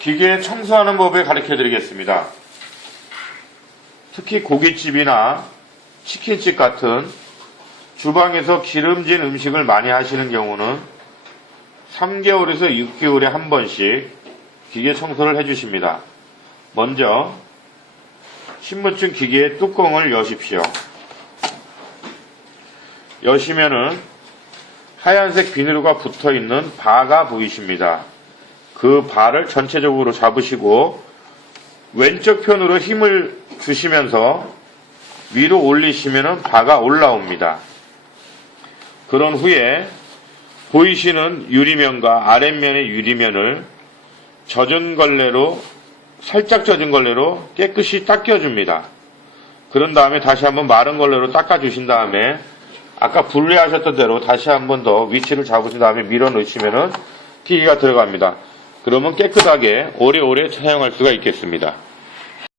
기계 청소하는 법을 가르쳐 드리겠습니다. 특히 고깃집이나 치킨집 같은 주방에서 기름진 음식을 많이 하시는 경우는 3개월에서 6개월에 한 번씩 기계 청소를 해주십니다. 먼저 신분증 기계의 뚜껑을 여십시오. 여시면은 하얀색 비닐가 붙어 있는 바가 보이십니다. 그 바를 전체적으로 잡으시고 왼쪽 편으로 힘을 주시면서 위로 올리시면 바가 올라옵니다. 그런 후에 보이시는 유리면과 아랫면의 유리면을 젖은 걸레로 살짝 젖은 걸레로 깨끗이 닦여줍니다. 그런 다음에 다시 한번 마른 걸레로 닦아주신 다음에 아까 분리하셨던 대로 다시 한번 더 위치를 잡으신 다음에 밀어 넣으시면은 기계가 들어갑니다. 그러면 깨끗하게 오래오래 사용할 수가 있겠습니다.